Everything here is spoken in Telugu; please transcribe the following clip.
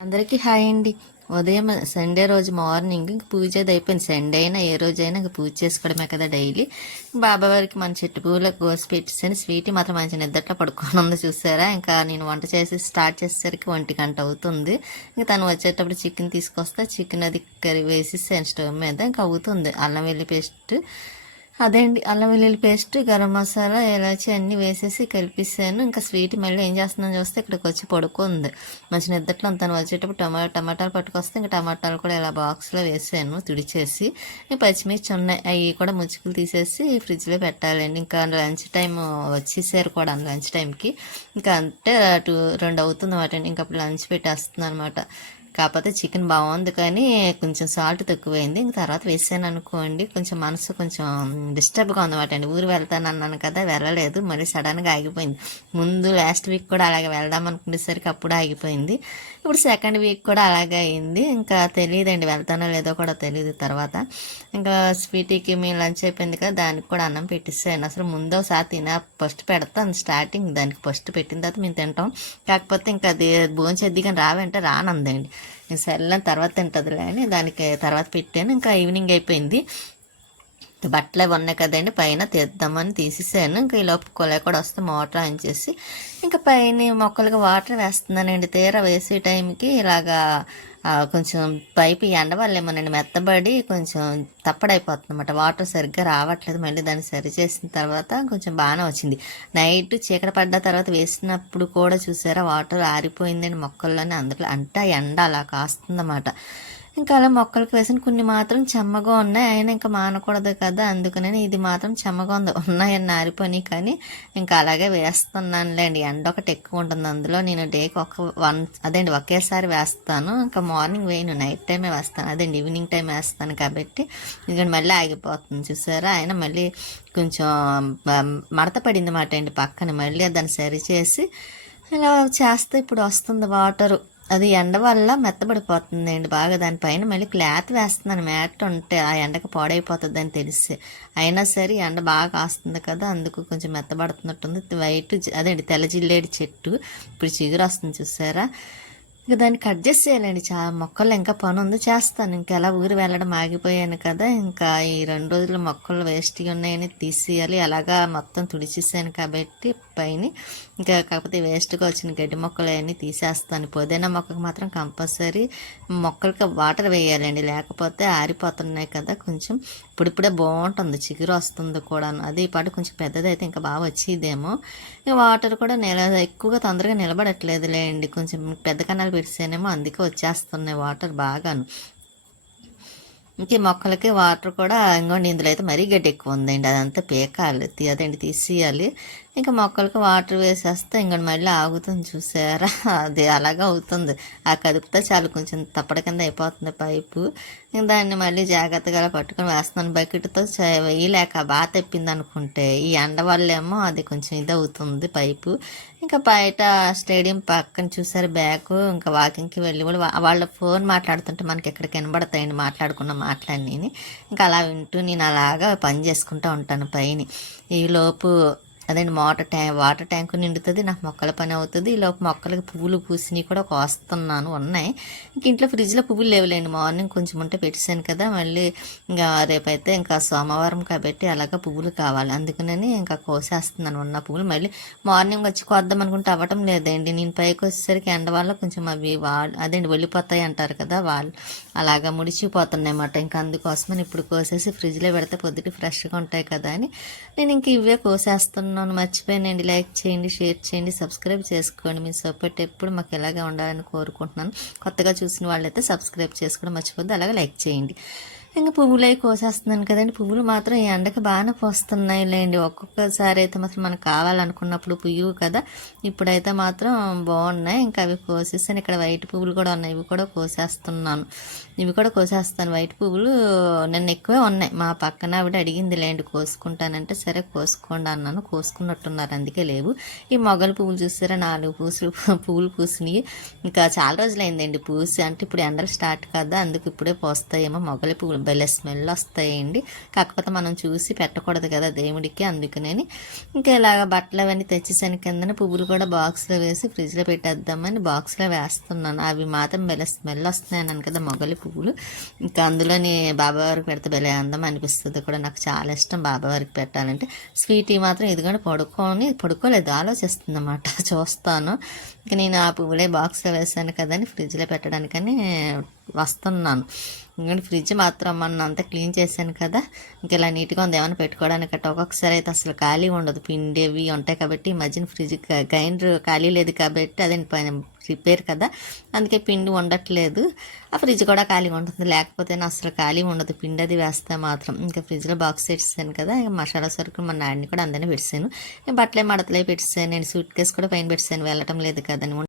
అందరికీ హాయ్ అండి. ఉదయం సండే రోజు మార్నింగ్ ఇంక పూజ అది అయిపోయింది. సండే అయినా ఏ రోజైనా ఇంక పూజ చేసుకోవడమే కదా డైలీ. బాబా వారికి మన చెట్టు పువ్వులకు కోసి పెట్టేసాను స్వీట్ మాత్రం మంచి నిద్రలో పడుకొని ఉంది చూసారా? ఇంకా నేను వంట చేసి స్టార్ట్ చేసేసరికి ఒంటి గంట అవుతుంది. ఇంకా తను వచ్చేటప్పుడు చికెన్ తీసుకొస్తే. చికెన్ అది కర్రీ వేసేసాను స్టవ్ మీద ఇంకా అవుతుంది. అల్లం వెల్లి పేస్ట్ అదే అండి అల్లం వెల్లుల్లి పేస్ట్ గరం మసాలా ఇలాచి అన్నీ వేసేసి కలిపిస్తాను ఇంకా స్వీట్ మళ్ళీ ఏం చేస్తున్నాను చూస్తే ఇక్కడికి వచ్చి పడుకుంది. మంచి నిద్దట్లో తను వచ్చేటప్పుడు టమాటా టమాటాలు పట్టుకొస్తే ఇంకా టమాటాలు కూడా ఇలా బాక్స్లో వేసాను తుడిచేసి. పచ్చిమిర్చి ఉన్నాయి అవి కూడా ముచ్చుకులు తీసేసి ఫ్రిడ్జ్లో పెట్టాలండి. ఇంకా లంచ్ టైం వచ్చేసారు కూడా లంచ్ టైంకి. ఇంకా అంటే అటు రెండు అవుతుంది అన్నమాట ఇంకా అప్పుడు లంచ్ పెట్టేస్తున్నాను అనమాట కాకపోతే చికెన్ బాగుంది కానీ కొంచెం సాల్ట్ తక్కువైంది. ఇంక తర్వాత వేసాను అనుకోండి. కొంచెం మనసు కొంచెం డిస్టర్బ్గా ఉందన్నమాట అండి. ఊరు వెళ్తాను అన్నాను కదా వెళ్ళలేదు. మళ్ళీ సడన్గా ఆగిపోయింది. ముందు లాస్ట్ వీక్ కూడా అలాగే వెళ్దాం అనుకునేసరికి అప్పుడు ఆగిపోయింది. ఇప్పుడు సెకండ్ వీక్ కూడా అలాగే అయింది. ఇంకా తెలియదండి వెళ్తానో లేదో కూడా తెలియదు తర్వాత. ఇంకా స్వీటీకి మేము లంచ్ అయిపోయింది కదా దానికి కూడా అన్నం పెట్టిస్తాను అసలు ముందో సార్ తిన ఫస్ట్ పెడతాను స్టార్టింగ్. దానికి ఫస్ట్ పెట్టిన తర్వాత మేము తింటాం. కాకపోతే ఇంకా అది భోంచేద్ది కానీ రావంటే రానందండి. నేను సర్లే తర్వాత తింటుందిలే అని దానికి తర్వాత పెట్టాను. ఇంకా ఈవినింగ్ అయిపోయింది. బట్టలు అవి ఉన్నాయి కదండి పైన తీద్దామని తీసేసాను. ఇంకా ఈ లోపు కొలే కూడా వస్తే మోటార్ ఆన్ చేసి ఇంకా పైన మొక్కలకి వాటర్ వేస్తున్నానండి. తీరా వేసే టైంకి ఇలాగా కొంచెం పైపు ఎండ వల్లేమోనండి మెత్తబడి కొంచెం తప్పడైపోతుంది అనమాట వాటర్ సరిగ్గా రావట్లేదు మళ్ళీ దాన్ని సరి చేసిన తర్వాత కొంచెం బాగానే వచ్చింది. నైట్ చీకటి పడ్డ తర్వాత వేసినప్పుడు కూడా చూసారా వాటర్ ఆరిపోయిందండి మొక్కల్లోనే. అందులో అంటే ఎండ అలా కాస్తుందన్నమాట. ఇంకా అలా మొక్కలు వేసిన కొన్ని మాత్రం చెమ్మగా ఉన్నాయి. అయినా ఇంకా మానకూడదు కదా. అందుకనే ఇది మాత్రం చెమ్మగా ఉంది. ఉన్నాయని ఆరిపోయి కానీ ఇంకా అలాగే వేస్తున్నానులేండి. ఎండ ఒకటి ఎక్కువ ఉంటుంది. అందులో నేను డేకి ఒక వన్ అదేండి ఒకేసారి వేస్తాను. ఇంకా మార్నింగ్ వేయను. నైట్ టైమే వేస్తాను. అదేండి ఈవినింగ్ టైం వేస్తాను కాబట్టి ఇంకా మళ్ళీ ఆగిపోతుంది. చూసారా? ఆయన మళ్ళీ కొంచెం మడత పడింది మాట అండి పక్కన. మళ్ళీ దాన్ని సరి చేసి ఇలా చేస్తే ఇప్పుడు వస్తుంది వాటరు. అది ఎండ వల్ల మెత్తబడిపోతుంది అండి బాగా దానిపైన మళ్ళీ క్లాత్ వేస్తున్నాను. మ్యాట్ ఉంటే ఆ ఎండకు పాడైపోతుంది అని తెలిసి. అయినా సరే ఎండ బాగా కాస్తుంది కదా అందుకు కొంచెం మెత్తబడుతున్నట్టుంది. వైట్ అదే అదేంటి తెల్ల జిల్లేడి చెట్టు. ఇప్పుడు చిగురు వస్తుంది చూసారా? ఇంకా దాన్ని కట్ చేసేయాలండి. చాలా మొక్కలు ఇంకా పని ఉంది చేస్తాను. ఇంకా ఎలా ఊరు వెళ్ళడం ఆగిపోయాను కదా ఇంకా ఈ రెండు రోజులు మొక్కలు వేస్ట్గా ఉన్నాయని తీసేయాలి. అలాగా మొత్తం తుడిచేసాను కాబట్టి పైన. ఇంకా కాకపోతే వేస్ట్గా వచ్చిన గడ్డి మొక్కలు అవన్నీ తీసేస్తాను. పుదీనా మొక్కకు మాత్రం కంపల్సరీ మొక్కలకి వాటర్ వేయాలండి. లేకపోతే ఆరిపోతున్నాయి కదా కొంచెం. ఇప్పుడిప్పుడే బాగుంటుంది చిగురు వస్తుంది కూడా అది పాటు కొంచెం పెద్దదైతే ఇంకా బాగా వచ్చేదేమో. వాటర్ కూడా నిల ఎక్కువగా తొందరగా నిలబడట్లేదులేండి. కొంచెం పెద్ద కన్నాలు పెడితేనేమో అందుకే వచ్చేస్తున్నాయి వాటర్ బాగాను. ఇంక మొక్కలకి వాటర్ కూడా ఇంకోండి ఇందులో అయితే మరీ గడ్డి ఎక్కువ ఉందండి. అదంతా పీకాలి అదండి తీసేయాలి. ఇంకా మొక్కలకి వాటర్ వేసేస్తే ఇంకా మళ్ళీ ఆగుతుంది చూసారా? అది అలాగే అవుతుంది. ఆ కదిపితే చాలు కొంచెం తప్పడ కింద అయిపోతుంది పైపు. ఇంక దాన్ని మళ్ళీ జాగ్రత్తగా పట్టుకొని వేస్తున్నాను. బకెట్తో చ- వేయలేక బాగా తెప్పింది అనుకుంటే ఈ ఎండ వల్లేమో అది కొంచెం ఇది అవుతుంది పైపు. ఇంకా బయట స్టేడియం పక్కన చూసారు బ్యాక్? ఇంకా వాకింగ్కి వెళ్ళి వాళ్ళు వాళ్ళ ఫోన్ మాట్లాడుతుంటే మనకి ఎక్కడ కనబడతాయండి మాట్లాడుకున్న మాటలన్నీ. ఇంకా అలా వింటూ నేను అలాగా పని చేసుకుంటూ ఉంటాను పైన. ఈ లోపు అదండి వాటర్ ట్యాంక్ వాటర్ ట్యాంక్ నిండుతుంది నాకు మొక్కల పని అవుతుంది. ఈ లోపు మొక్కలకి పువ్వులు పూసినవి కూడా కోస్తున్నాను ఉన్నాయి. ఇంక ఇంట్లో ఫ్రిడ్జ్లో పువ్వులు లేవులేండి. మార్నింగ్ కొంచెం ఉంటే పెట్టేశాను కదా మళ్ళీ ఇంకా రేపైతే ఇంకా సోమవారం కాబట్టి అలాగా పువ్వులు కావాలి. అందుకనే ఇంకా కోసేస్తున్నాను ఉన్న పువ్వులు. మళ్ళీ మార్నింగ్ వచ్చి కోద్దాం అనుకుంటే అవ్వటం లేదండి. నేను పైకి వచ్చేసరికి ఎండ వల్ల కొంచెం అవి వా అదేంటి వెళ్ళిపోతాయి అంటారు కదా వాళ్ళు. అలాగా ముడిచిపోతున్నాయి అన్నమాట ఇంకా అందుకోసమని ఇప్పుడు కోసేసి ఫ్రిడ్జ్లో పెడితే పొద్దుటి ఫ్రెష్గా ఉంటాయి కదా అని నేను ఇంక ఇవే కోసేస్తున్నాను మర్చిపోయానండి. లైక్ చేయండి షేర్ చేయండి సబ్స్క్రైబ్ చేసుకోండి. మీ సపోర్ట్ ఎప్పుడు మాకు ఎలాగే ఉండాలని కోరుకుంటున్నాను. కొత్తగా చూసిన వాళ్ళైతే సబ్స్క్రైబ్ చేసుకోవడం మర్చిపోద్దు అలాగే లైక్ చేయండి. ఇంకా పువ్వులు అవి కోసేస్తున్నాను కదండి. పువ్వులు మాత్రం ఈ ఎండకి బాగానే పోస్తున్నాయి లేండి ఒక్కొక్కసారి అయితే మాత్రం మనకు కావాలనుకున్నప్పుడు పువ్వు కదా. ఇప్పుడైతే మాత్రం బాగున్నాయి. ఇంకా అవి కోసేసాను. ఇక్కడ వైట్ పువ్వులు కూడా ఉన్నాయి. ఇవి కూడా కోసేస్తున్నాను. ఇవి కూడా కోసేస్తాను. వైట్ పువ్వులు నిన్న ఎక్కువే ఉన్నాయి. మా పక్కన ఆవిడ అడిగింది లేండి కోసుకుంటానంటే. సరే కోసుకోండి అన్నాను. కోసుకున్నట్టున్నారు. అందుకే లేవు. ఈ మొగలు పువ్వులు చూసారా? నాలుగు పూసులు పువ్వులు పూసినాయి. ఇంకా చాలా రోజులైందండి. పూసి అంటే ఇప్పుడు ఎండలు స్టార్ట్ కదా. అందుకు ఇప్పుడే పోస్తాయేమో మొగలి పువ్వులు. భలే స్మెల్ వస్తాయండి. కాకపోతే మనం చూసి పెట్టకూడదు కదా దేవుడికి అందుకనేని. ఇంకా ఇలాగ బట్టలు అవన్నీ తెచ్చేసాను కిందన పువ్వులు కూడా బాక్స్లో వేసి ఫ్రిడ్జ్లో పెట్టేద్దామని బాక్స్లో వేస్తున్నాను. అవి మాత్రం భలే స్మెల్ వస్తున్నాయి అన్నాను కదా మొగలి పువ్వులు. ఇంకా అందులోని బాబావారికి పెడితే భలే అందం అనిపిస్తుంది కూడా. నాకు చాలా ఇష్టం బాబావారికి పెట్టాలంటే. స్వీట్ మాత్రం ఇదిగోని పడుకొని పడుకోలేదు ఆలోచిస్తుంది అన్నమాట చూస్తాను. ఇంక నేను ఆ పువ్వులే బాక్స్లో వేసాను కదని ఫ్రిడ్జ్లో పెట్టడానికని వస్తున్నాను. ఎందుకంటే ఫ్రిడ్జ్ మాత్రం మొన్న అంతా క్లీన్ చేశాను కదా. ఇంక ఇలా నీట్గా ఉంది. ఏమైనా పెట్టుకోవడానికి అట్ట ఒక్కొక్కసారి అయితే అసలు ఖాళీ ఉండదు. పిండి అవి ఉంటాయి కాబట్టి ఈ మధ్యన ఫ్రిడ్జ్ గ్రైండర్ ఖాళీ లేదు కాబట్టి అదే పైన రిపేర్ కదా. అందుకే పిండి ఉండట్లేదు ఆ ఫ్రిడ్జ్ కూడా ఖాళీగా ఉంటుంది. లేకపోతే అసలు ఖాళీ ఉండదు. పిండి అది వేస్తే మాత్రం. ఇంకా ఫ్రిడ్జ్లో బాక్స్ పెట్టేసాను కదా. ఇంకా మసాలా సరుకులు మన నాడిని కూడా అందరినీ పెట్టాను బట్టలే మడతలే పెట్టాను నేను సూట్ కేసు కూడా పైన పెట్టాను వెళ్ళటం లేదు కదని